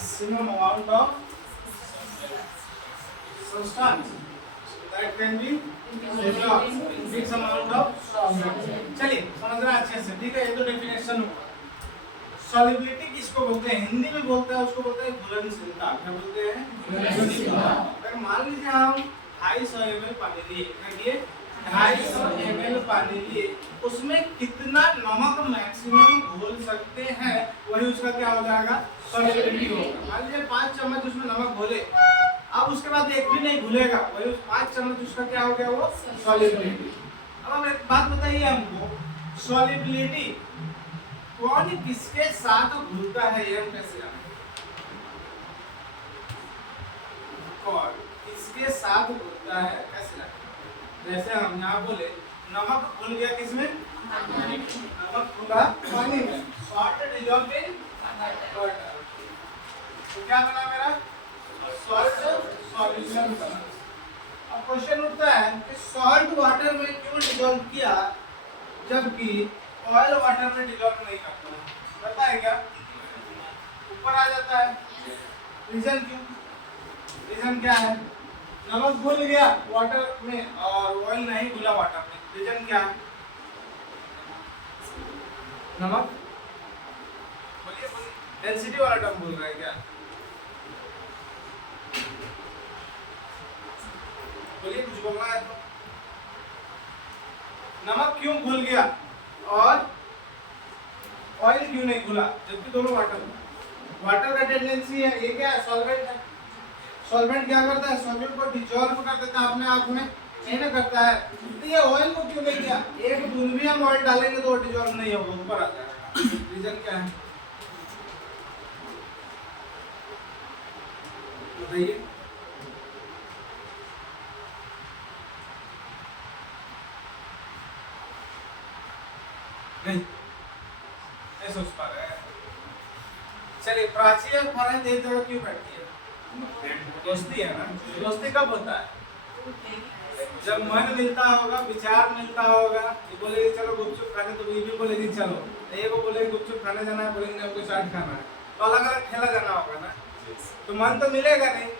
maximum amount of substance that can be developed in fixed amount of solvent. चलिए समझ रहे हैं अच्छे से, ठीक है। ये तो डेफिनेशन हुआ। सॉल्युबिलिटी किसको बोलते हैं? हिंदी में बोलते हैं, उसको बोलते हैं घुलनशीलता। क्या बोलते हैं? घुलनशीलता। अगर मान लीजिए हम 250 ml पानी लिए, क्या लिए? 250 ml पानी लिए, उसमें कितना नमक मैक्सिमम घोल सकते हैं, वही उसका क्या हो जाएगा? सॉल्युबिलिटी होगा। मान लीजिए 5 चम्मच उसमें नमक घोले, अब उसके बाद एक भी नहीं घुलेगा, वही 5 चम्मच उसका क्या हो गया? वो सॉल्युबिलिटी। अब हम एक बात बताइए हमको, सॉल्युबिलिटी कौन किसके साथ घुलता है, ये हम कैसे जानें? कौन किसके साथ घुलता है कैसे जानें? जैसे हम यहाँ बोले नमक घुल गया किसमें? नमक घुला पानी में, सॉल्ट डिसॉल्व इन वाटर, तो क्या बना मेरा? सॉल्ट सॉल्यूशन बना। अब क्वेश्चन उठता है कि सॉल्ट वाटर में क्यों डिसॉल्व किया जबकि ऑयल वाटर में डिसॉल्व नहीं करता? करता है क्या? ऊपर आ जाता है। रीजन क्यों? रीजन क्या है? नमक घुल गया वाटर में और ऑयल नहीं घुला वाटर में, रीजन क्या है? नमक, बोलिए बोलिए, डेंसिटी वाला टर्म बोल रहा है क्या? बोलिए, कुछ बोलना है तो। नमक क्यों घुल गया और ऑयल क्यों नहीं घुला जबकि दोनों वाटर में? वाटर का टेंडेंसी है, ये क्या है? सॉल्वेंट है। सॉल्वेंट क्या करता है? सॉल्यूट को डिसॉल्व कर देता है अपने आप में, नहीं ना करता है। तो ये ऑयल को क्यों नहीं किया? एक बूंद भी हम ऑयल डालेंगे तो डिसॉल्व नहीं होगा, ऊपर आ जाएगा। रीजन क्या है बताइए? नहीं सोच पा रहे हैं। चलिए, प्राची और फरहत एक जगह क्यों बैठी है? दोस्ती है ना। दोस्ती कब होता है? जब मन मिलता होगा, विचार मिलता होगा। ये बोलेगी चलो गुपचुप खाने, तो ये भी बोलेगी चलो। ये को बोलेगी गुपचुप खाने जाना है, बोलेंगे हमको चाट खाना है, तो अलग अलग खेला जाना होगा ना, तो मन तो मिलेगा नहीं।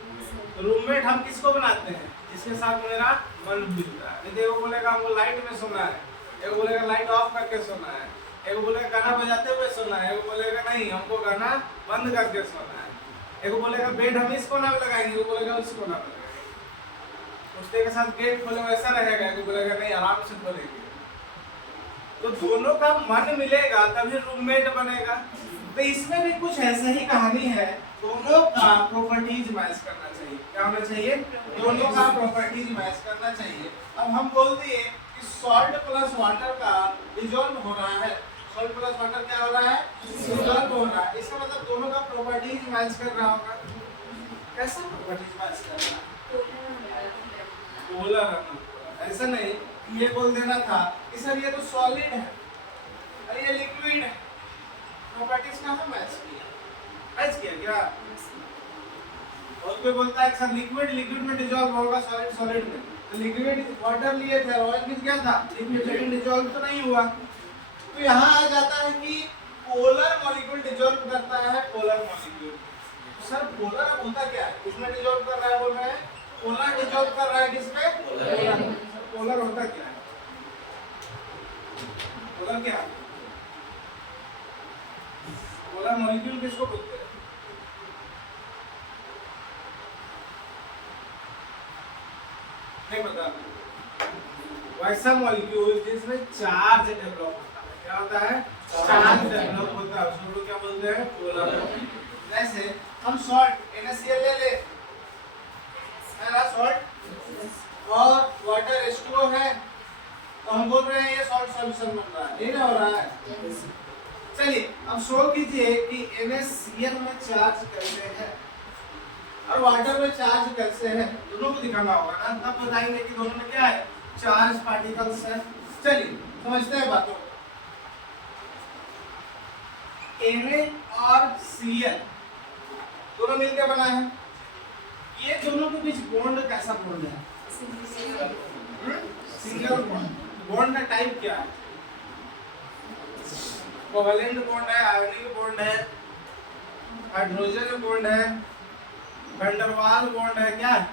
रूममेट हम किसको बनाते हैं? जिसके साथ मेरा मन मिलता है। देखो बोलेगा हमको लाइट में सोना है, एक बोलेगा लाइट ऑफ करके सोना है, एक बोलेगा गाना बजाते हुए सोना है, एक बोलेगा नहीं हमको गाना बंद करके सोना है, एक बोलेगा बेड हम इस कोना में लगाएंगे, एक बोलेगा उस कोना में लगाएंगे। उसके के साथ गेट खोले वैसा रहेगा, एक बोलेगा नहीं आराम से खोलेंगे। तो दोनों का मन मिलेगा तभी रूममेट बनेगा। तो इसमें भी कुछ ऐसा ही कहानी है, दोनों का प्रॉपर्टीज मैच करना चाहिए। क्या होना चाहिए? दोनों का प्रॉपर्टीज मैच करना चाहिए। अब हम बोल दिए कि सॉल्ट प्लस वाटर का डिसॉल्व हो रहा है, सॉल्ट प्लस वाटर क्या हो रहा है? डिसॉल्व हो रहा है। इसका मतलब दोनों का प्रॉपर्टीज मैच कर रहा होगा। कैसा प्रॉपर्टीज मैच कर रहा है? पोलर। ऐसा नहीं ये बोल देना था कि सर ये तो सॉलिड है और ये लिक्विड है, प्रॉपर्टीज कहाँ मैच किया? मैच किया क्या? और कोई बोलता है सर लिक्विड लिक्विड में डिसॉल्व होगा, सॉलिड सॉलिड में। तो लिक्विड वाटर लिए थे, ऑयल भी क्या था? लिक्विड, लेकिन डिसॉल्व तो नहीं हुआ। तो यहाँ आ जाता है कि पोलर मॉलिक्यूल डिसॉल्व करता है पोलर मॉलिक्यूल। सर पोलर अब होता क्या है? किसमें डिसॉल्व कर रहा है बोल रहे हैं? पोलर डिसॉल्व कर रहा है किसमें? पोलर। पोलर होता क्या है? पोलर क्या? पोलर मॉलिक्यूल किसको बोलते हैं? नहीं पता। वैसा मॉलिक्यूल जिसमें चार्ज डेवलप होता है। क्या होता है? चार्ज डेवलप होता है, उसको क्या बोलते हैं? पोलर। जैसे हम सॉल्ट NaCl ले ले, है ना सॉल्ट, और वाटर H2O है, तो हम बोल रहे हैं ये सॉल्ट सॉल्यूशन बन रहा है, ये ना हो रहा है। चलिए अब सोल्व कीजिए कि NaCl में चार्ज कैसे है और वाटर में चार्ज कैसे है, दोनों को दिखाना होगा ना, तब बताएंगे कि दोनों में क्या है? चार्ज पार्टिकल्स है। चलिए समझते हैं बातों को। Na और Cl दोनों मिलकर बना है। ये दोनों के बीच बॉन्ड कैसा बॉन्ड है? Single bond. बॉन्ड का टाइप क्या है? कोवेलेंट बॉन्ड है, आयोनिक बॉन्ड है, हाइड्रोजन बॉन्ड है, वैंडरवाल बॉन्ड है, क्या है?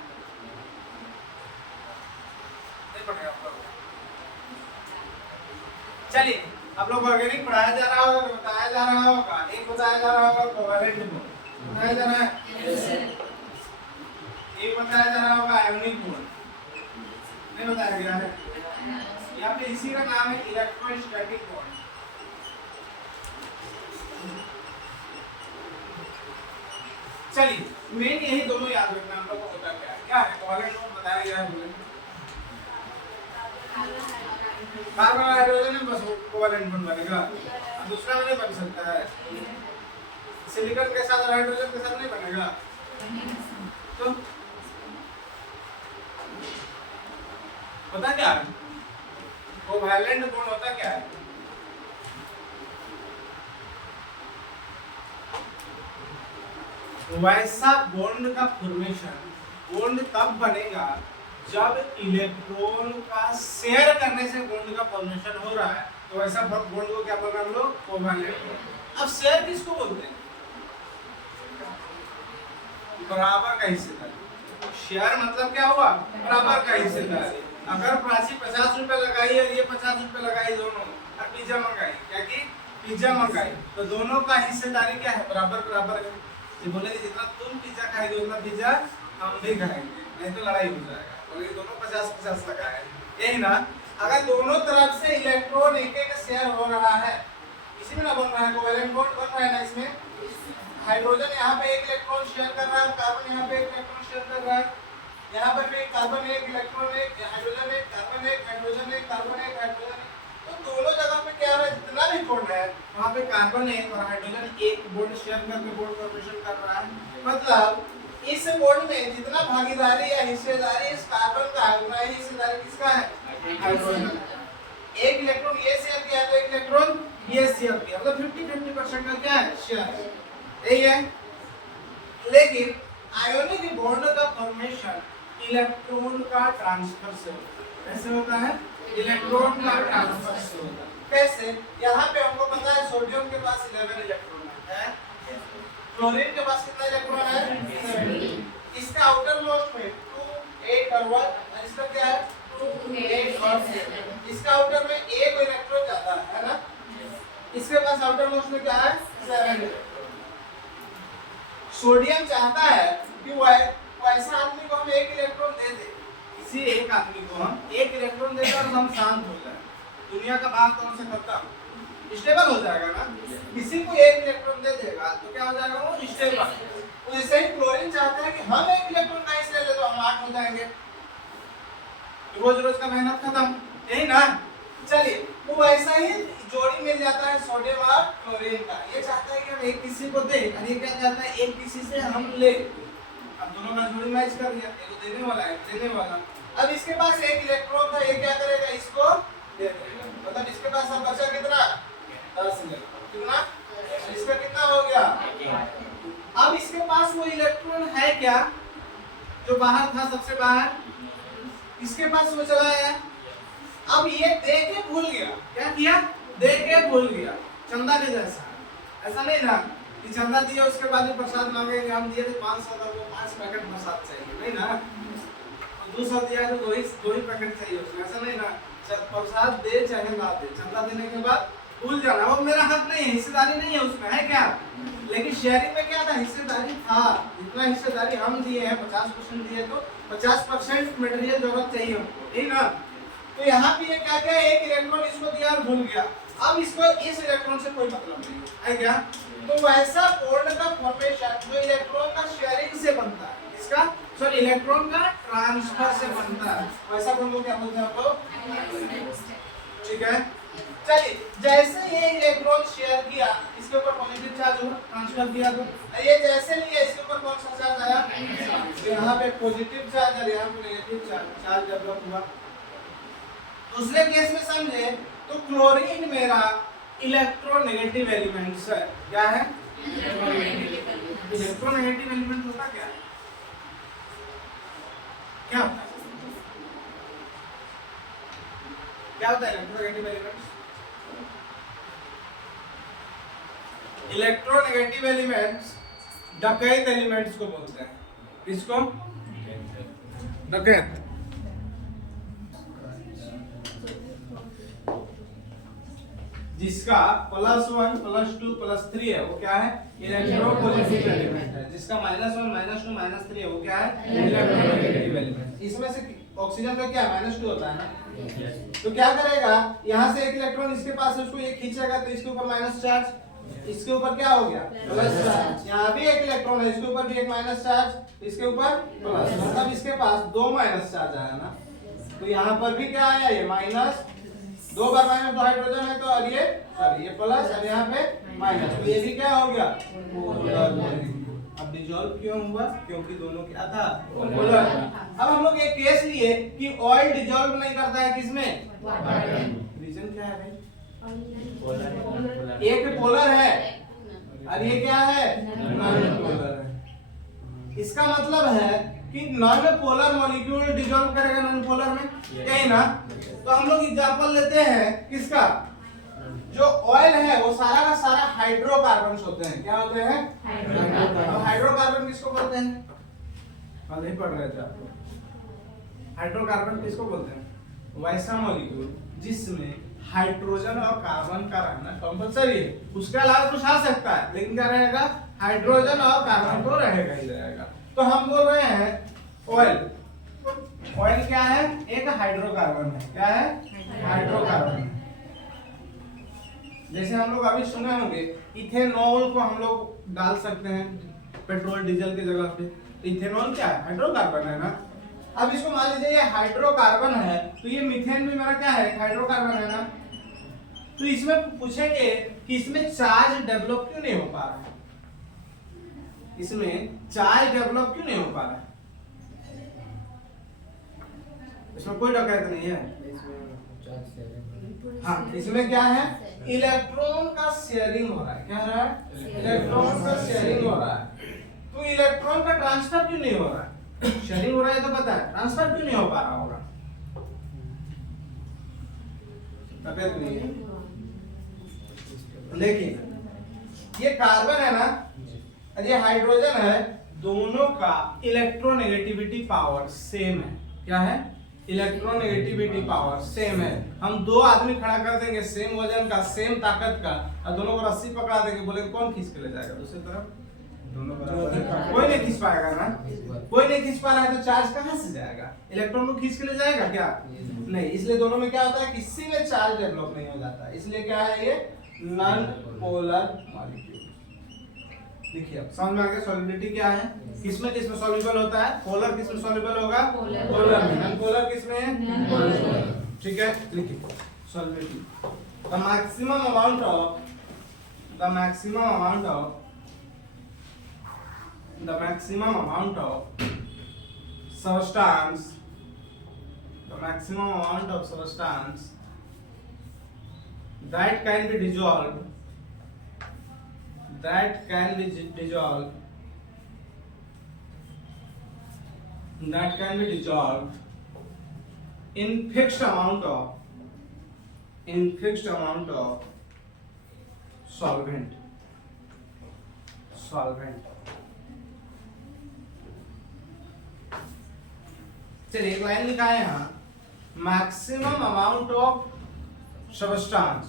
चलिए आप लोग ऑर्गेनिक पढ़ाया जा रहा होगा, बताया जा रहा होगा, एक बताया जा रहा होगा कोवैलेंट बॉन्ड बताया जा रहा है, एक बताया जा रहा होगा आयोनिक बॉन्ड, नहीं बताया गया है। यहाँ पे इसी का नाम है इलेक्ट्रोस्टैटिक बॉन्ड। चलिए मेन यही दोनों याद रखना हम लोग को होता क्या है कोवैलेंट बॉन्ड बताया गया है। बोले कार्बन और हाइड्रोजन में बस कोवैलेंट बॉन्ड बनेगा, दूसरा में नहीं बन सकता है। सिलिकॉन के साथ और हाइड्रोजन के साथ नहीं बनेगा। तो पता क्या है कोवैलेंट बॉन्ड होता क्या है? वैसा बॉन्ड का फॉर्मेशन, बॉन्ड तब बनेगा जब इलेक्ट्रॉन का शेयर करने से बॉन्ड का फॉर्मेशन हो रहा है, तो वैसा बॉन्ड को क्या बोलते हैं हम लोग? Covalent bond. अब शेयर किसको बोलते हैं? बराबर का हिस्सेदारी। शेयर मतलब क्या हुआ? बराबर का हिस्सेदारी। अगर प्राची 50 रुपए लगाई और ये 50 रुपए लगाई दोनों, और पिज्जा मंगाई, क्या की? पिज्जा मंगाई, तो दोनों का हिस्सेदारी क्या है? बराबर बराबर है। ये बोलेंगे जितना तुम पिज्जा खाएगे उतना पिज्जा हम भी खाएंगे, नहीं तो लड़ाई हो जाएगा। बोलेंगे दोनों 50-50 लगाए, यही ना। अगर दोनों तरफ से इलेक्ट्रॉन एक एक शेयर हो रहा है, इसी में ना बन रहा है कोवैलेंट बॉन्ड बन रहा है ना। इसमें हाइड्रोजन यहाँ पे एक इलेक्ट्रॉन शेयर कर रहा है, कार्बन यहाँ पे एक इलेक्ट्रॉन शेयर कर रहा है, यहाँ पर भी कार्बन एक इलेक्ट्रॉन एक, हाइड्रोजन एक, कार्बन एक, हाइड्रोजन एक, कार्बन एक, हाइड्रोजन एक। तो दोनों जगह पे क्या है? जितना भी बॉन्ड है वहाँ पे कार्बन एक और हाइड्रोजन एक बॉन्ड शेयर करके बॉन्ड फॉर्मेशन कर रहा है। मतलब इस बॉन्ड में जितना भागीदारी या हिस्सेदारी इस कार्बन का है, उतना ही हिस्सेदारी किसका है? हाइड्रोजन। एक इलेक्ट्रॉन ये शेयर किया तो एक इलेक्ट्रॉन ये शेयर किया, मतलब 50-50% का क्या है? शेयर, यही है। लेकिन आयोनिक बॉन्ड का फॉर्मेशन इलेक्ट्रॉन का ट्रांसफर से होता है। कैसे होता है? इलेक्ट्रॉन का ट्रांसफर से होता है। कैसे? यहाँ पे हमको पता है सोडियम के पास 11 इलेक्ट्रॉन है, क्लोरीन के पास कितना इलेक्ट्रॉन है? इसका आउटर मोस्ट में 2, 8 और 1, और इसका क्या है? 2, 8 और 7। इसका आउटर में एक इलेक्ट्रॉन जाता है ना, इसके पास आउटर मोस्ट में क्या है? 7। सोडियम चाहता है कि वैसा आदमी को हम एक इलेक्ट्रॉन दे दे, किसी एक आदमी को हम एक इलेक्ट्रॉन देकर हम शांत हो जाए, दुनिया का भाग कौन से खत्म, स्टेबल हो जाएगा ना। किसी को एक इलेक्ट्रॉन दे देगा तो क्या हो जाएगा? वो स्टेबल। तो जैसे ही क्लोरीन चाहता है कि हम एक इलेक्ट्रॉन का इसलिए ले तो हम 8 हो जाएंगे, रोज रोज का मेहनत खत्म, यही ना। चलिए वो वैसा ही जोड़ी मिल जाता है सोडियम और क्लोरीन का। ये चाहता है कि हम एक किसी को दे, और ये क्या चाहता है? एक किसी से हम ले। अब दोनों का जोड़ी मैच कर दिया, एक देने वाला है, देने वाला। अब इसके पास एक इलेक्ट्रॉन था, ये क्या करेगा? इसको दे देगा। मतलब इसके पास अब बचा कितना? 10 इलेक्ट्रॉन। कितना? इसका कितना हो गया? अब इसके पास वो इलेक्ट्रॉन है क्या जो बाहर था, सबसे बाहर? इसके पास वो चला आया। अब ये दे के भूल गया, क्या किया? दे के भूल गया। चंदा के जैसा, ऐसा नहीं ना कि चंदा दिया उसके बाद प्रसाद मांगेंगे, हम दिए थे 500 का, वो 5 पैकेट प्रसाद चाहिए, नहीं ना। 200 दिया तो दो ही पैकेट चाहिए उसमें, ऐसा नहीं ना। प्रसाद दे चाहे ना दे, चंदा देने के बाद भूल जाना, वो मेरा हक नहीं है, हिस्सेदारी नहीं है उसमें, है क्या? लेकिन शेयरिंग में क्या था? हिस्सेदारी था। जितना हिस्सेदारी हम दिए हैं 50% दिए, तो 50% मटेरियल जरूरत चाहिए हमको, ठीक ना। तो यहाँ पे ये क्या क्या? एक इलेक्ट्रॉन इसको दिया और भूल गया। अब इसको इस इलेक्ट्रॉन से कोई मतलब नहीं है क्या? तो वैसा बॉन्ड का फॉर्मेशन जो इलेक्ट्रॉन का शेयरिंग से बनता है, इसका सॉरी इलेक्ट्रॉन का ट्रांसफर से बनता है, वैसा बॉन्ड को क्या बोलते हैं हम लोग? ठीक है। चलिए जैसे ये इलेक्ट्रॉन शेयर किया, इसके ऊपर पॉजिटिव चार्ज हुआ, ट्रांसफर किया, तो ये जैसे लिया इसके ऊपर कौन सा चार्ज आया? तो यहाँ पे पॉजिटिव चार्ज और यहाँ पे नेगेटिव चार्ज डेवलप हुआ। दूसरे केस में समझे तो क्लोरीन मेरा इलेक्ट्रोनेगेटिव एलिमेंट्स है। क्या है? इलेक्ट्रोनेगेटिव एलिमेंट होता क्या है? क्या होता है? क्या होता है इलेक्ट्रोनेगेटिव एलिमेंट्स? इलेक्ट्रोनेगेटिव एलिमेंट्स डकैत एलिमेंट्स को बोलते हैं। किसको? डकैत। जिसका +1 +2 +3 है वो क्या है? इलेक्ट्रोपॉजिटिव एलिमेंट है। जिसका -1 -2 -3 है वो क्या है? Electronegative element. इसमें से ऑक्सीजन का क्या -2 होता है ना, तो क्या करेगा, यहाँ से एक इलेक्ट्रॉन इसके पास है, उसको ये खींचेगा तो इसके ऊपर माइनस चार्ज, इसके ऊपर क्या हो गया? Plus charge. यहाँ भी एक इलेक्ट्रॉन है, इसके ऊपर भी एक माइनस चार्ज, इसके ऊपर प्लस, मतलब इसके पास 2 माइनस चार्ज आया ना, तो यहाँ पर भी क्या आया? ये माइनस, 2 बार माइनस, तो हाइड्रोजन है तो, और ये सॉरी ये प्लस, और यहाँ पे माइनस, तो ये भी क्या हो गया? पोलर। अब डिसॉल्व क्यों हुआ? क्योंकि दोनों क्या था? पोलर। अब हम लोग एक केस लिए कि ऑयल डिसॉल्व नहीं करता है किसमें? रीजन क्या है भाई? एक पोलर है और ये क्या है? नॉन पोलर है। इसका मतलब है कि नॉन पोलर मॉलिक्यूल डिसॉल्व करेगा नॉन पोलर में, यही ना? तो हम लोग एग्जांपल लेते हैं किसका? जो ऑयल है वो सारा का सारा हाइड्रोकार्बन्स होते हैं। क्या होते हैं? हाइड्रोकार्बन। हाइड्रोकार्बन किसको बोलते हैं? कल नहीं पढ़ रहे थे आप लोग। हाइड्रोकार्बन किसको बोलते हैं? वैसा मॉलिक्यूल जिसमें हाइड्रोजन और कार्बन का रहना कंपलसरी है, उसके अलावा कुछ आ सकता है, लेकिन क्या रहेगा? हाइड्रोजन और कार्बन तो रहेगा ही रहेगा। तो हम बोल रहे हैं ऑयल। ऑयल क्या है? एक हाइड्रोकार्बन है। क्या है? हाइड्रोकार्बन। जैसे हम लोग अभी सुने होंगे इथेनॉल को हम लोग डाल सकते हैं पेट्रोल डीजल की जगह पे। इथेनॉल क्या है? हाइड्रोकार्बन है ना। अब इसको मान लीजिए ये हाइड्रोकार्बन है, तो ये मीथेन भी मेरा क्या है? हाइड्रोकार्बन है ना। तो इसमें पूछेंगे कि इसमें चार्ज डेवलप क्यों नहीं हो पा रहा है? इसमें चार्ज डेवलप क्यों नहीं हो पा रहा है? इसमें कोई डकैत नहीं है। हाँ, इसमें क्या है? इलेक्ट्रॉन का शेयरिंग हो रहा है। क्या हो रहा है? इलेक्ट्रॉन का शेयरिंग हो रहा है। तो इलेक्ट्रॉन का ट्रांसफर क्यों नहीं हो रहा है? शेयरिंग हो रहा है तो पता है, ट्रांसफर क्यों नहीं हो पा रहा होगा? डकैत नहीं है। देखिए ये कार्बन है ना और ये हाइड्रोजन है, दोनों का इलेक्ट्रोनेगेटिविटी पावर सेम है। क्या है? इलेक्ट्रोनेगेटिविटी पावर सेम है। हम दो आदमी खड़ा कर देंगे सेम वजन का, सेम ताकत का, और दोनों को रस्सी पकड़ा देंगे, बोले कौन खींच के ले जाएगा दूसरी तरफ? दोनों बराबर। कोई नहीं खींच पाएगा ना। कोई नहीं खींच पा रहा है तो चार्ज कहाँ से जाएगा? इलेक्ट्रॉन को खींच के ले जाएगा क्या? नहीं। इसलिए दोनों में क्या होता है? किसी में चार्ज डेवलप नहीं हो जाता। इसलिए क्या है? ये नॉन पोलर मॉलिक्यूल। देखिए अब समझ में आ गया सॉल्युबिलिटी क्या है? किसमें किसमें सॉल्युबल होता है? पोलर किसमें सॉल्युबल होगा? पोलर में। नॉन पोलर किसमें है? ठीक है, लिखिए solubility. The maximum amount of substance that can be dissolved in fixed amount of solvent. चलिए एक लाइन लिखा है यहाँ, maximum amount of substance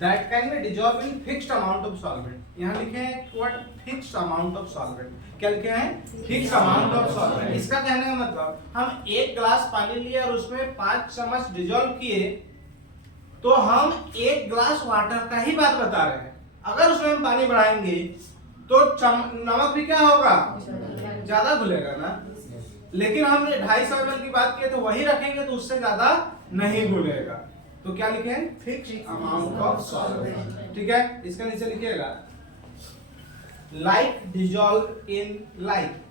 that can be dissolve in fixed amount of solvent. यहाँ लिखे हैं word fixed amount of solvent. क्या लिखे हैं? Fixed amount of solvent. इसका कहने का मतलब हम एक ग्लास पानी लिए और उसमें 5 चम्मच डिसॉल्व किए, तो हम 1 ग्लास वाटर का ही बात बता रहे हैं। अगर उसमें हम पानी बढ़ाएंगे तो नमक भी क्या होगा? ज्यादा घुलेगा ना। लेकिन हम 250 ml की बात किए तो वही रखेंगे तो उससे ज्यादा नहीं घुलेगा। तो क्या लिखे हैं? Fixed amount of solvent. ठीक है, इसके नीचे लिखिएगा like dissolve in like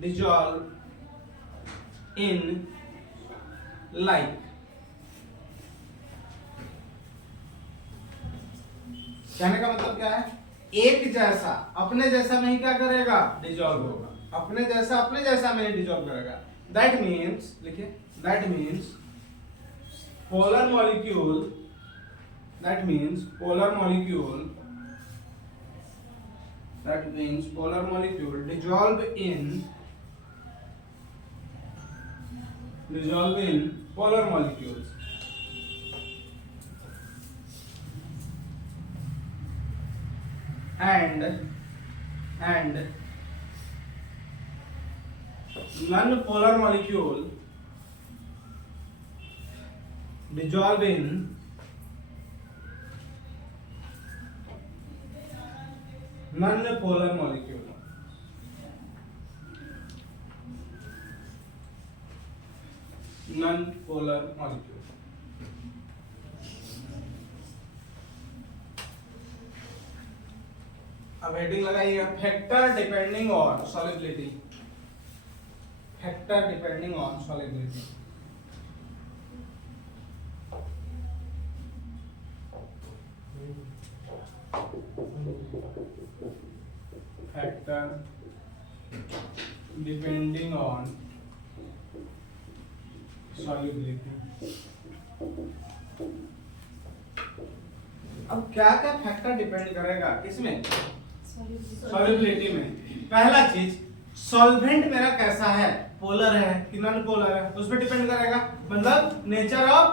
dissolve in like. कहने का मतलब क्या है? एक जैसा अपने जैसा में ही क्या करेगा? डिसॉल्व होगा। अपने जैसा में ही डिसॉल्व करेगा। दैट मीन्स लिखिए, that means polar molecule that means polar molecule dissolve in polar molecules. And non-polar molecule dissolve in non-polar molecule. Non-polar molecule. अब हेडिंग लगाइएगा factor depending on solubility. Factor depending on solubility. Factor depending on solubility. अब क्या क्या factor depend करेगा किसमें? Solubility में. पहला चीज सॉल्वेंट मेरा कैसा है, पोलर है कि नॉन पोलर है, उस पर डिपेंड करेगा, मतलब नेचर ऑफ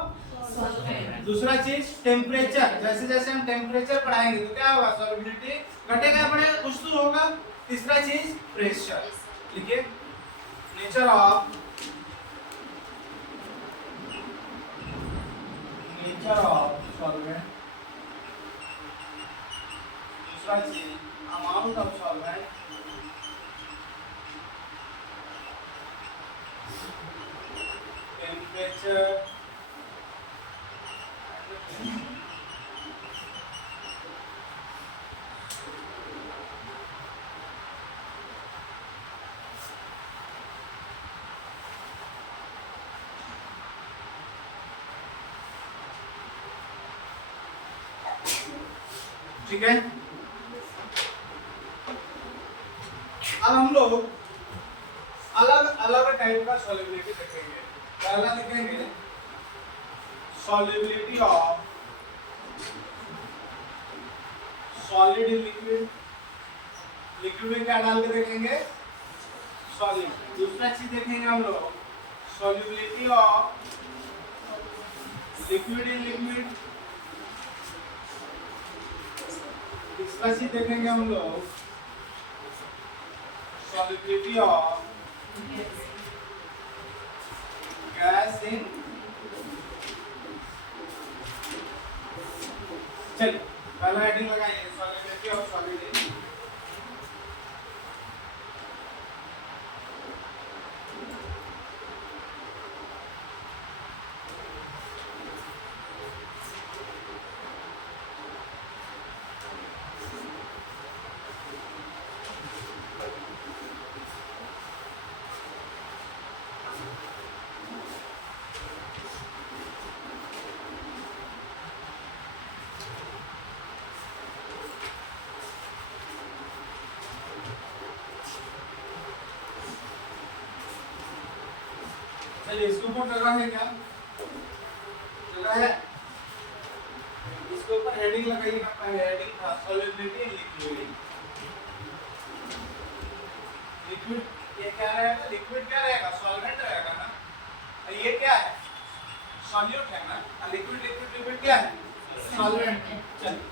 सॉल्वेंट. दूसरा चीज टेम्परेचर, जैसे जैसे हम टेम्परेचर बढ़ाएंगे तो क्या होगा, सॉल्युबिलिटी घटेगा बढ़ेगा, कुछ तो होगा. तीसरा चीज प्रेशर. लिखिए नेचर ऑफ सॉल्वेंट. दूसरा चीज अमाउंट ऑफ सॉल्वेंट. टेम्परेचर. ठीक है. अब हम लोग अलग अलग टाइप का सॉल्युबिलिटी देखेंगे. पहला देखेंगे solubility of solid in liquid. Liquid में क्या डाल के देखेंगे, सॉलिड. दूसरा चीज देखेंगे हम लोग solubility of liquid in liquid. तीसरा चीज देखेंगे हम लोग सॉल्युबिलिटी ऑफ गैस इन. चलिए पहला हेडिंग लगाइए सॉल्युबिलिटी ऑफ सॉलिड इन. चलिए इसके ऊपर जगह है क्या, जगह है. इसके ऊपर हेडिंग लगाइएगा. पहले हेडिंग था सॉल्युबिलिटी इन लिक्विड. लिक्विड ये क्या रहेगा, लिक्विड क्या रहेगा, सॉल्वेंट रहेगा ना. ये क्या है, सॉल्यूट है ना. लिक्विड लिक्विड लिक्विड क्या है, सॉल्वेंट. चलिए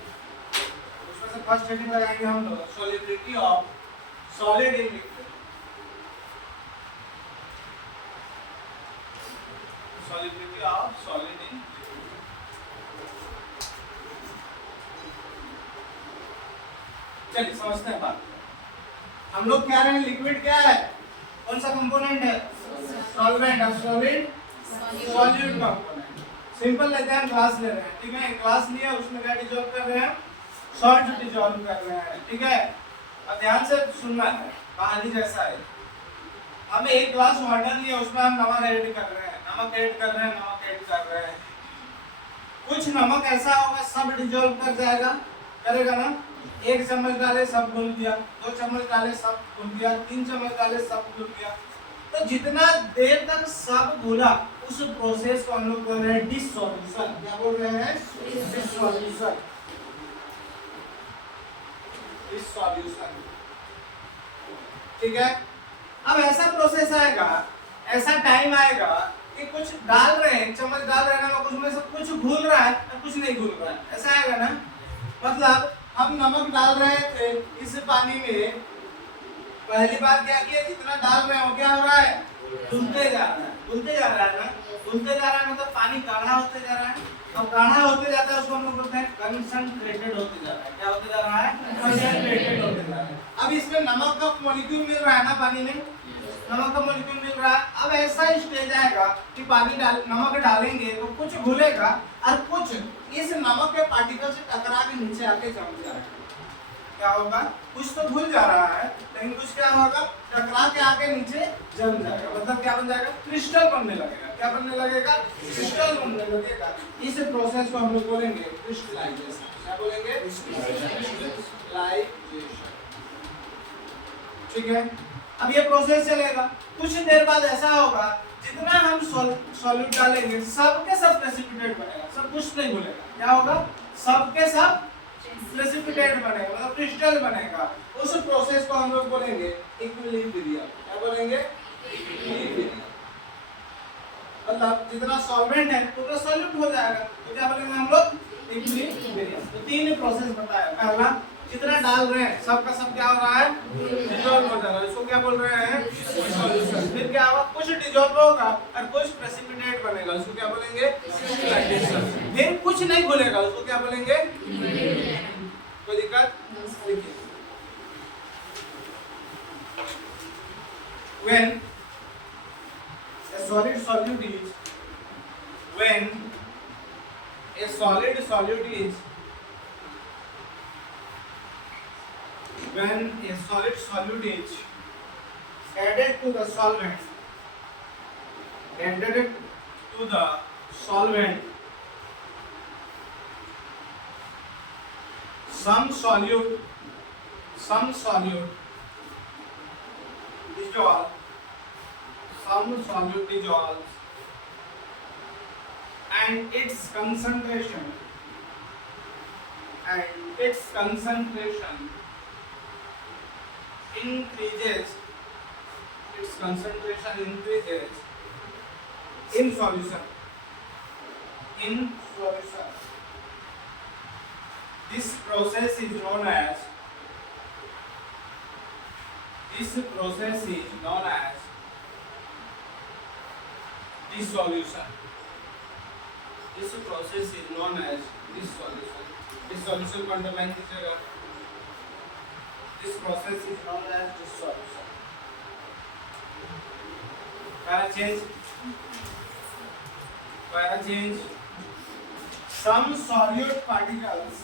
उसमें से फर्स्ट हेडिंग लगाएंगे हम लोग solubility of solid in liquid. Solubility of solid in. चलिए समझते हैं बात. हम लोग क्या रहे हैं, लिक्विड क्या है, कौन सा कंपोनेंट है, सॉल्वेंट. और सॉलिड सॉल्यूट कंपोनेंट. सिंपल लेते हैं, ग्लास ले रहे हैं. ठीक है, ग्लास लिया, उसमें क्या डिसॉल्व कर रहे हैं, सॉल्ट डिसॉल्व कर रहे हैं. ठीक है, अब ध्यान से सुनना है, कहानी जैसा है. हमें एक ग्लास वाटर लिया, उसमें हम नमक ऐड कर रहे हैं, नमक ऐड कर रहे हैं. कुछ नमक ऐसा होगा सब डिसॉल्व कर जाएगा, करेगा ना. एक चम्मच डाले सब घुल गया, 2 चम्मच डाले सब घुल गया, 3 चम्मच डाले सब घुल गया. तो जितना देर तक सब घुला उस प्रोसेस को हम लोग कर रहे हैं डिसॉल्यूशन. क्या बोल रहे हैं, डिसॉल्यूशन. इस सॉल्यूशन। ठीक है, अब ऐसा प्रोसेस आएगा, ऐसा टाइम आएगा कि कुछ डाल रहे हैं, चम्मच डाल रहे हैं ना, कुछ में से कुछ घुल रहा है और कुछ नहीं घुल रहा है, ऐसा आएगा ना। मतलब हम नमक डाल रहे थे इस पानी में, पहली बार क्या किया, जितना डाल रहे हो क्या हो रहा है, घुलते जा रहा है, घुलते जा रहा है ना, घुलते जा रहा है मतलब पानी गाढ़ा होते जा रहा है। अब गाढ़ा होते जाता है उसको हम लोग बोलते हैं कंसंट्रेटेड होते जा रहा है। क्या होते जा रहा है, कंसंट्रेटेड होते जा रहा है। अब इसमें नमक का मॉलिक्यूल मिल रहा है ना, पानी में नमक का मॉलिक्यूल मिल रहा है। अब ऐसा स्टेज आएगा कि पानी डाल, नमक डालेंगे तो कुछ घुलेगा और कुछ इस नमक के पार्टिकल से टकरा के नीचे आके जम जाएगा। क्या होगा, कुछ तो घुल जा रहा है लेकिन कुछ क्या होगा, टकरा के आके नीचे जम जाएगा। मतलब क्या बन जाएगा, क्रिस्टल बनने लगेगा। क्या बनने लगेगा, क्रिस्टल बनने लगेगा। इस प्रोसेस को हम लोग बोलेंगे क्रिस्टलाइजेशन। क्या बोलेंगे, क्रिस्टलाइजेशन। ठीक है, अब ये प्रोसेस चलेगा। कुछ देर बाद ऐसा होगा, जितना हम सॉल्यूट डालेंगे सबके सब प्रेसिपिटेट बनेगा, सब कुछ नहीं घुलेगा। क्या होगा, सबके सब प्रेसिपिटेट बनेगा, मतलब क्रिस्टल बनेगा। उस प्रोसेस को हम लोग बोलेंगे इक्विलिब्रियम। क्या बोलेंगे, इक्विलिब्रियम। मतलब जितना सॉल्वेंट है पूरा सॉल्यूट हो जाएगा, तो क्या बोलेंगे हम लोग, इक्विलिब्रियम। तो तीन प्रोसेस बताया। पहला, जितना डाल रहे हैं सबका सब क्या हो रहा है, डिसॉल्व हो जा रहा है, इसको क्या बोल रहे हैं, सॉल्यूशन। फिर क्या होगा, कुछ डिसॉल्व होगा और कुछ प्रेसिपिटेट बनेगा, उसको क्या बोलेंगे, क्रिस्टलाइजेशन। फिर कुछ नहीं घुलेगा, उसको क्या बोलेंगे, कोई दिक्कत, देखिए when a solid solute is when a solid solute is when a solid solute is added to the solvent, added to the solvent, some solute dissolve, some solute dissolves and its concentration increases, its concentration increases in solution. This process is known as dissolution. This process is known as dissolution. Dissolution को underline कीजिएगा. This process is known as dissolution. Para change. Some solute particles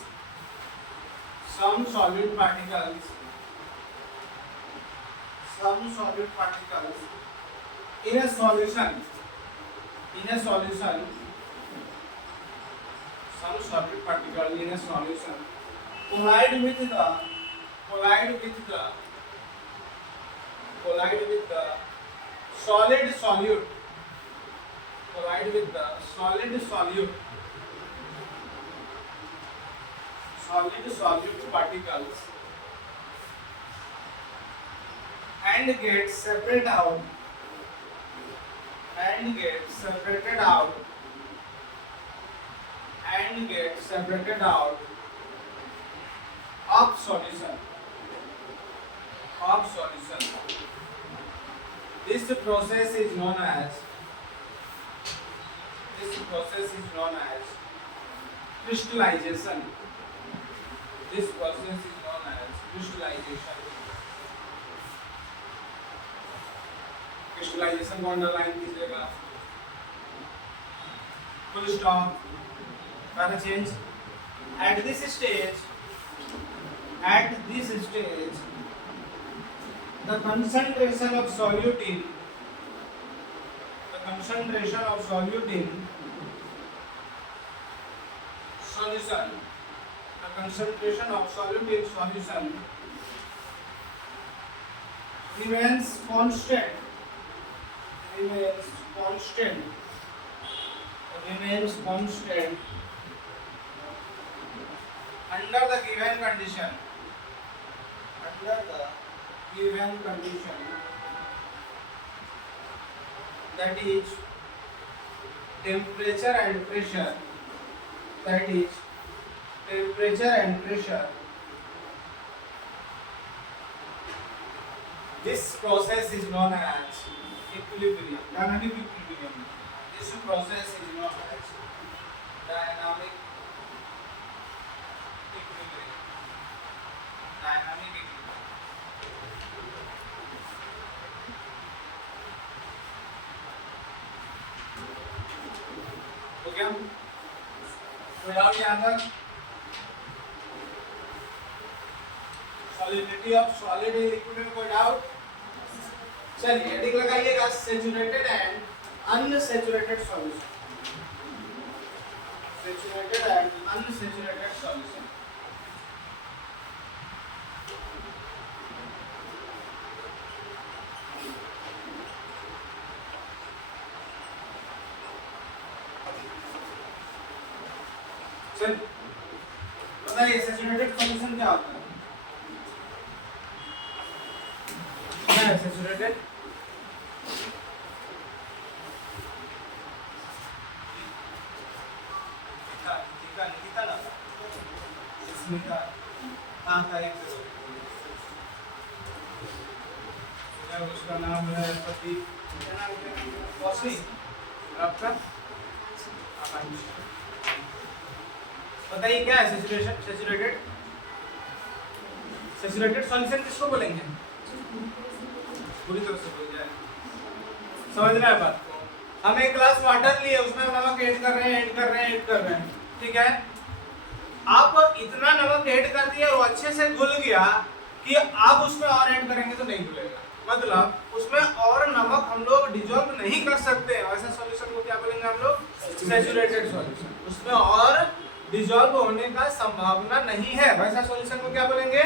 in a solution, some solute particle in a solution collide with the solid solute, particles and get separated out of solution. This process is known as crystallization. Crystallization को underline कीजिएगा. Full stop. Para change. At this stage, the concentration of solute in solution remains constant under the given condition. under the given condition, that is temperature and pressure, that is temperature and pressure, this process is known as equilibrium, dynamic equilibrium. This process is known as dynamic equilibrium. Dynamic equilibrium. हो गया? कोई doubt यहाँ तक? Solidity of solid and liquid में कोई doubt? चलिए heading लगाइएगा saturated and unsaturated solution. Saturated and unsaturated solution. चलिए बताइए सैचुरेटेड सॉल्यूशन क्या होता है? क्या है सैचुरेटेड? उसका नाम है पति, आपका बताइए क्या है सैचुरेशन? सैचुरेटेड सैचुरेटेड सॉल्यूशन किसको बोलेंगे? पूरी तरह से बोल जाए, समझना है बात को. हम एक ग्लास वाटर लिए, उसमें नमक ऐड कर रहे हैं, ठीक है. आप इतना नमक ऐड कर दिया और अच्छे से घुल गया कि आप उसमें और ऐड करेंगे तो नहीं घुलेगा. मतलब उसमें और नमक हम लोग डिसॉल्व नहीं कर सकते. ऐसा सॉल्यूशन को क्या बोलेंगे हम लोग? Saturated solution. उसमें और डिसॉल्व होने का संभावना नहीं है, वैसा सॉल्यूशन को क्या बोलेंगे?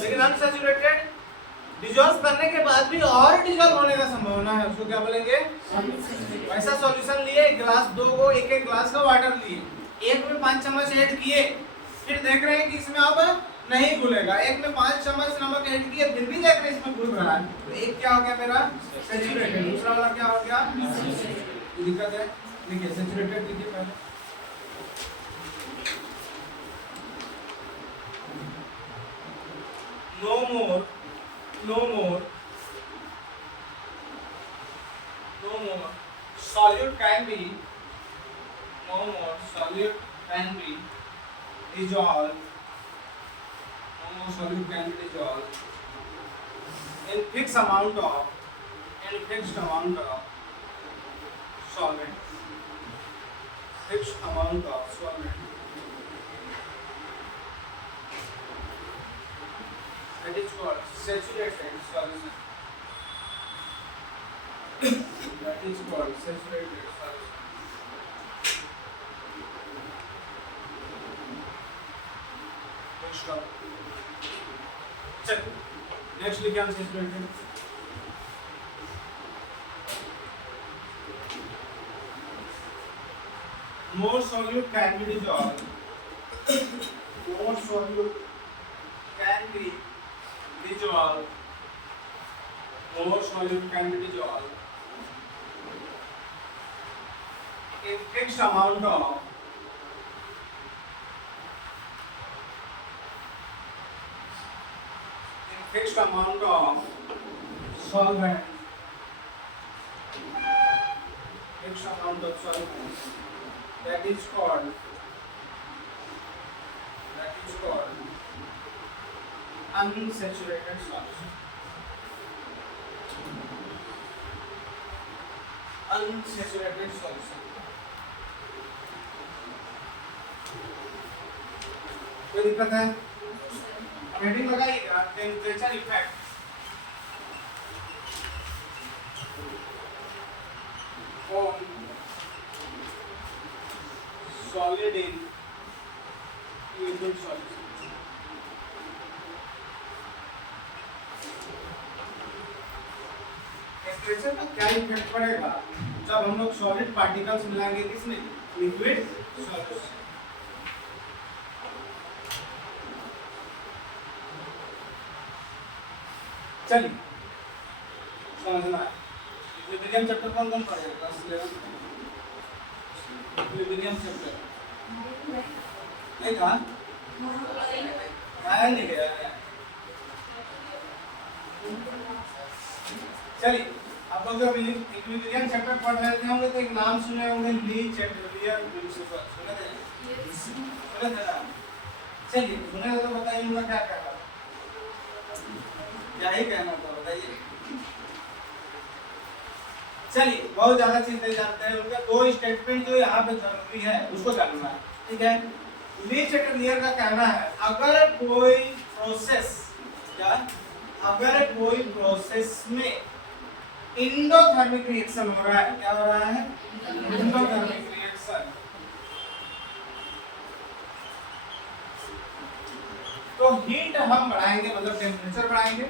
लेकिन अनसैचुरेटेड डिसॉल्व करने के बाद भी और डिसॉल्व होने का संभावना है, उसको क्या बोलेंगे? वैसा सॉल्यूशन लिए, ग्लास दो को एक एक ग्लास का वाटर लिए, एक में 5 चम्मच ऐड किए, फिर देख रहे हैं कि इसमें अब नहीं घुलेगा. एक में 5 चम्मच नमक ऐड किए, फिर भी देख रहे हैं इसमें घुल रहा है. तो एक क्या हो गया मेरा? सैचुरेटेड. दूसरा वाला क्या हो गया? दिक्कत है. देखिए सैचुरेटेड लिखिए पहले. No more solute can be dissolved. No more solute can be dissolved in fixed amount of solvent. That is called saturated solution. That is called saturated solution. Stop. Check. Next लिखिए हम saturated. More solute can be dissolved. More solute can be dissolved. More solute can be dissolved in fixed amount of solvent. Fixed amount of solvent. That is called unsaturated solution. Unsaturated solution. कोई दिक्कत है? Heading लगाइएगा temperature effect. on solid in liquid solution. Temperature का क्या effect पड़ेगा जब हम लोग सॉलिड पार्टिकल्स मिलाएंगे किसमें? Liquid solution. चलिए समझना है इक्विलिब्रियम चैप्टर कौन कौन पढ़ेगा क्लास 11 इक्विलिब्रियम चैप्टर नहीं कहा आया नहीं गया चलिए आप लोग जब इक्विलिब्रियम चैप्टर पढ़ रहे होंगे तो एक नाम सुने होंगे ली चैटर्जियन प्रिंसिपल सुने थे ना चलिए सुने तो बताइए उनका क्या कहना क्या ही कहना था बताइए चलिए बहुत ज्यादा चीज नहीं जानते हैं उनका दो स्टेटमेंट जो यहाँ पे जरूरी है उसको जानना है ठीक है ली चैटर्जियन का कहना है अगर कोई प्रोसेस क्या अगर कोई प्रोसेस में इंडोथर्मिक रिएक्शन हो रहा है क्या हो रहा है इंडोथर्मिक रिएक्शन तो हीट हम बढ़ाएंगे मतलब टेम्परेचर बढ़ाएंगे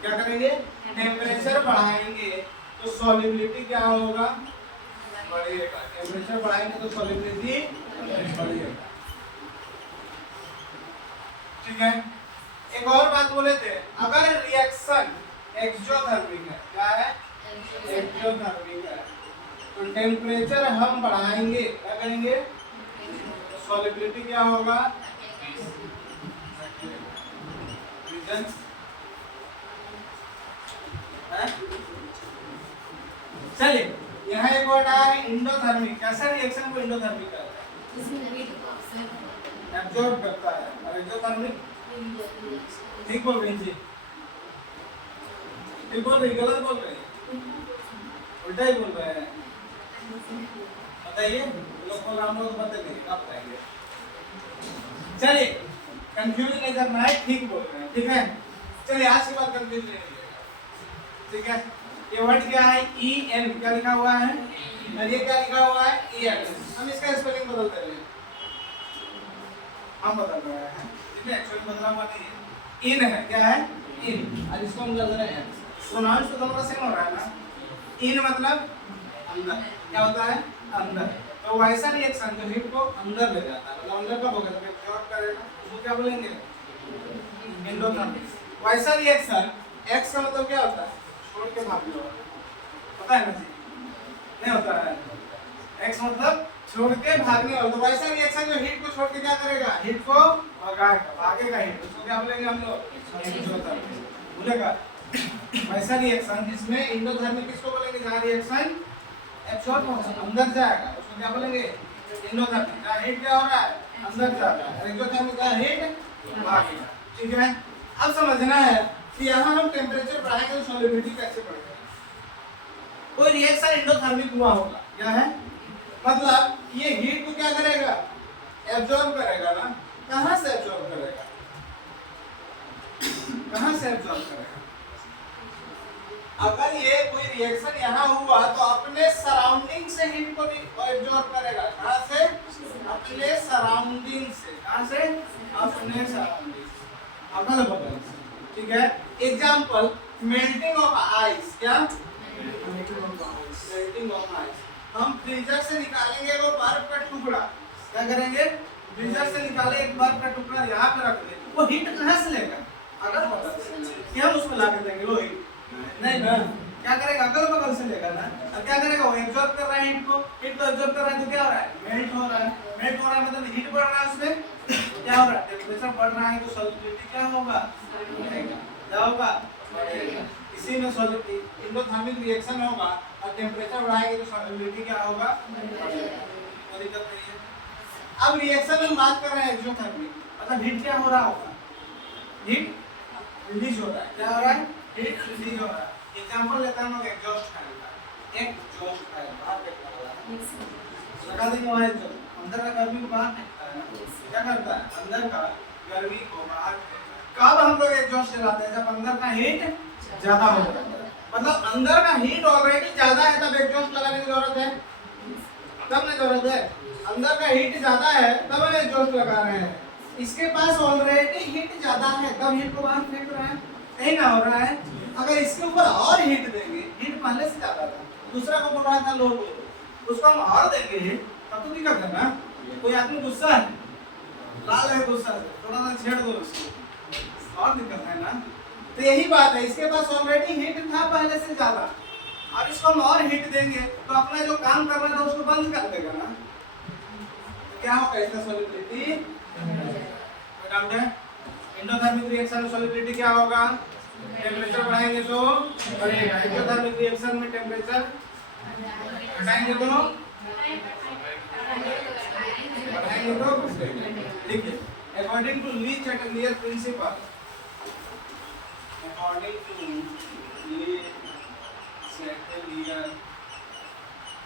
क्या करेंगे टेम्परेचर बढ़ाएंगे तो सॉल्युबिलिटी क्या होगा बढ़ेगा टेम्परेचर बढ़ाएंगे तो सॉल्युबिलिटी बढ़ेगा ठीक है एक और बात बोले थे अगर रिएक्शन एक्सोथर्मिक है क्या है एक्सोथर्मिक है तो टेम्परेचर हम बढ़ाएंगे क्या करेंगे सॉल्युबिलिटी क्या होगा रीजन चलिए यहाँ एक वर्ड आया है इंडोथर्मिक कैसा रिएक्शन को इंडोथर्मिक कहते हैं एब्जॉर्ब करता है और एक्सोथर्मिक ठीक बोल रही जी ठीक बोल रही गलत बोल रही उल्टा ही बोल रहे हैं बताइए लोग को हम लोग बताइए आप बताइए चलिए कंफ्यूज नहीं करना है ठीक बोल रहे हैं ठीक है चलिए आज के बाद कंफ्यूज नहीं होगा ठीक है ये वर्ड क्या है ई एन क्या लिखा हुआ है और ये क्या लिखा हुआ है ई एन हम इसका स्पेलिंग बदलते हैं हम बदल रहे हैं ठीक है एक्चुअली बदला हुआ नहीं है इन है क्या है इन और इसको हम बदल रहे हैं प्रोनाउंस तो दोनों सेम हो रहा है ना इन मतलब अंदर क्या होता है अंदर तो वैसा रिएक्शन जो हीट को अंदर ले जाता है मतलब अंदर कब होगा जब एब्जॉर्ब करेगा उसको क्या बोलेंगे एंडोथर्मिक वैसा रिएक्शन एक्स का मतलब क्या होता है छोड़ के भागने वाला पता है ना जी नहीं होता है एक्स मतलब छोड़ के भागने वाला तो वैसा रिएक्शन जो हीट को छोड़ के क्या करेगा हीट को भगाएगा भागेगा हीट उसको क्या बोलेंगे हम लोग एक्सोथर्मिक बोलेगा वैसा रिएक्शन जिसमें इंडोथर्मिक किसको बोलेंगे जहां रिएक्शन एब्सॉर्ब हो अंदर जाएगा उसको क्या बोलेंगे इंडोथर्मिक जहां हीट क्या हो रहा है अंदर जा रहा है एक्सोथर्मिक जहां हीट भागेगा ठीक है अब समझना है कि यहां हम टेंपरेचर बढ़ाएंगे तो सॉल्युबिलिटी कैसे बढ़ेगा कोई रिएक्शन इंडोथर्मिक हुआ होगा क्या है मतलब ये हीट को क्या करेगा एब्सॉर्ब करेगा ना कहां से एब्सॉर्ब करेगा कहां से एब्सॉर्ब करेगा अगर ये कोई रिएक्शन यहाँ हुआ तो अपने सराउंडिंग से हीट को भी एब्जॉर्ब करेगा कहाँ से अपने सराउंडिंग से कहाँ से अपने सराउंडिंग अगल बगल से ठीक है एग्जांपल मेल्टिंग ऑफ आइस क्या मेल्टिंग ऑफ आइस हम फ्रीजर से निकालेंगे वो बर्फ का टुकड़ा क्या करेंगे फ्रीजर से निकाले एक बर्फ का टुकड़ा यहाँ पे रख देंगे वो हीट कहाँ से लेगा अगल बगल से क्या हम उसको ला के देंगे वो हीट नहीं ना क्या करेगा अगल बगल से लेगा ना अब क्या करेगा वो एब्जॉर्ब कर रहा है हीट को एब्जॉर्ब कर रहा है तो क्या हो रहा है मेल्ट हो रहा है मतलब हीट बढ़ रहा है उसमें क्या हो रहा है टेंपरेचर बढ़ रहा है तो सॉल्युबिलिटी क्या होगा बढ़ेगा क्या होगा बढ़ेगा इसी में इंडोथर्मिक रिएक्शन होगा और टेंपरेचर बढ़ाएंगे तो सॉल्युबिलिटी क्या होगा बढ़ेगा कोई दिक्कत नहीं है अब रिएक्शन में बात कर रहे हैं एक्सोथर्मिक मतलब हीट क्या हो रहा होगा हीट रिलीज हो रहा है क्या हो रहा है हीट रिलीज हो रहा है एग्जांपल लेता हूं एग्जॉस्ट फैन का एग्जॉस्ट फैन बाहर फेंकने वाला लगा देंगे वहां जो अंदर का गर्मी को बाहर फेंकता है क्या करता है अंदर का गर्मी को बाहर कब हम लोग एग्जॉस्ट चलाते हैं जब अंदर का हीट ज्यादा हो जाता है मतलब अंदर का हीट ऑलरेडी ज्यादा है तब एग्जॉस्ट लगाने की जरूरत है तब नहीं जरूरत है अंदर का हीट ज्यादा है तब हम एग्जॉस्ट लगा रहे हैं इसके पास ऑलरेडी हीट ज्यादा है तब हीट को बाहर फेंक रहा है यही ना हो रहा है अगर इसके ऊपर और हीट देंगे हीट पहले से ज्यादा था दूसरा को बोल रहा था लो उसको हम और देंगे हीट तब तो दिक्कत है ना कोई आदमी गुस्सा है लाल है गुस्सा से थोड़ा सा छेड़ दो उसको और दिक्कत है ना तो तो यही बात है, इसके पास ऑलरेडी हीट था पहले से ज्यादा, अब इसको हम और हीट देंगे तो अपना जो काम कर रहा था उसको बंद कर देगा ना, तो क्या होगा इसका सॉल्युबिलिटी डाउट है। एंडोथर्मिक रिएक्शन में सॉल्युबिलिटी क्या होगा, टेम्परेचर बढ़ाएंगे तो बढ़ेगा, एक्सोथर्मिक रिएक्शन में टेम्परेचर घटाएंगे तो बढ़ाएंगे तो देखिए according to Le Chatelier principle, according to Le Chatelier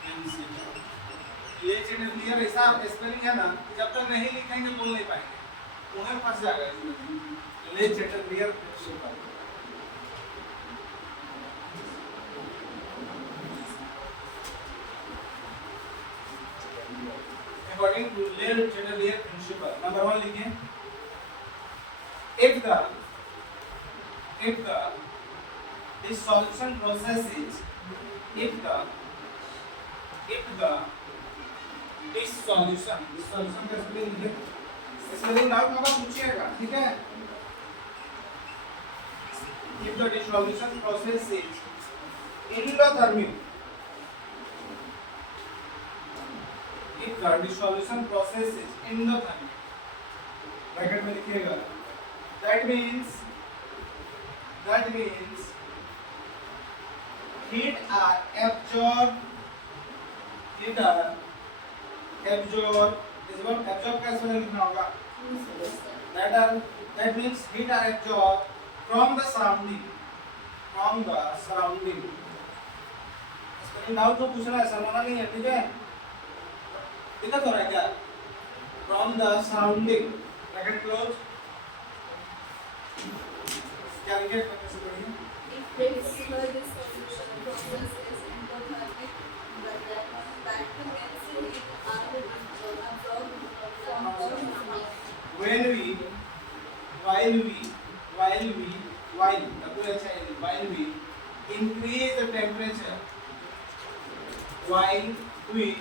principle, ये चैटलियर ऐसा स्पेलिंग है ना कि जब तक नहीं लिखेंगे बोल नहीं पाएंगे, उन्हें फंस जाएगा इसमें। ले चैटलियर प्रिंसिपल, according to ले चैटलियर प्रिंसिपल, नंबर 1 लिखिए, if the dissolution process is if the dissolution का स्पेलिंग लिखिए, स्पेलिंग डाउट होगा पूछिएगा, ठीक है। if the dissolution process is endothermic, if the dissolution process is endothermic, bracket में लिखिएगा, that means heat are absorbed, heat are absorbed, is what absorb का spelling लिखना होगा, that means heat are absorbed from the surrounding, spelling doubt तो पूछना है, शर्माना नहीं है, ठीक है। दिक्कत हो रहा है क्या, from the surrounding, bracket close, क्या लिखे कैसे पढ़िए, if this solution process is endothermic, but that means heat are absorbed from the surrounding. when we increase the temperature, while we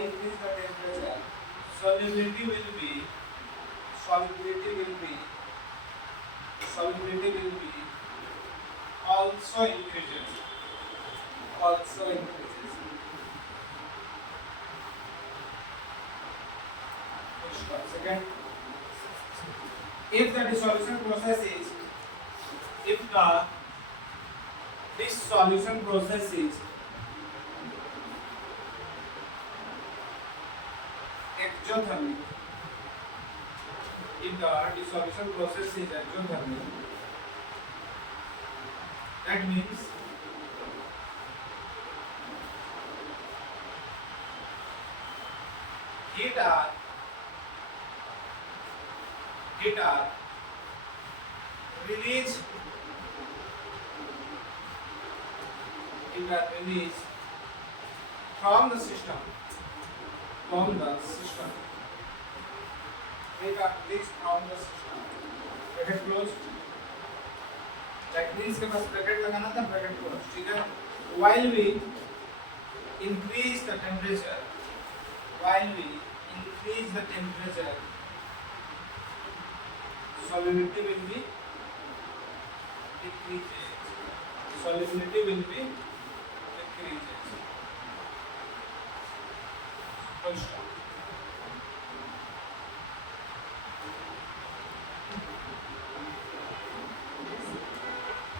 increase the temperature, solubility will be also increases. Second, if the dissolution process is exothermic, that means heat are released from the system. Heat are released from the system. Bracket close. That means के पास bracket लगाना था, bracket close, ठीक है। While we increase the temperature, solubility will be decreases. Full stop.